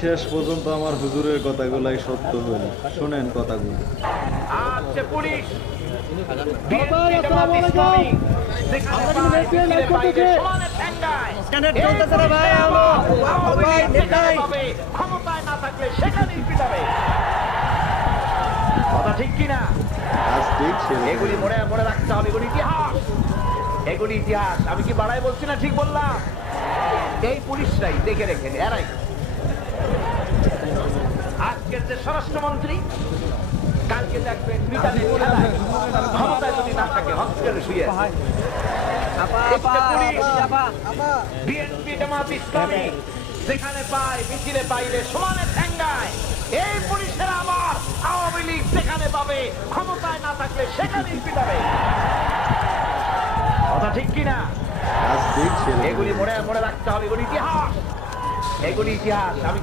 শেষ পর্যন্ত আমার হুজুরের কথাগুলাই সত্য হইল। শোনেন কথাগুলো। কথা ঠিক কিনা? এগুলি মনে মনে রাখতে হবে এগুলি ইতিহাস। এগুলি ইতিহাস। আমি কি বাড়াই বলছি না? ঠিক বললাম। এই পুলিশরাই দেখে রেখে এরাই। যে স্বরাষ্ট্রমন্ত্রী কালকে দেখবেন মিটানে খেলায় ক্ষমতায় যদি না থাকে হসপিটালে শুয়ে বিএনপি জামাত ইসলামী যেখানে পায় মিছিলে বাইরে সমানে ঠেঙ্গায়। এই পুলিশের আবার আওয়ামী লীগ যেখানে পাবে ক্ষমতায় না থাকলে সেখানেই পিটাবে। কথা ঠিক কিনা? এগুলি মনে মনে রাখতে হবে এগুলি ইতিহাস। এগুলি ইতিহাস আমি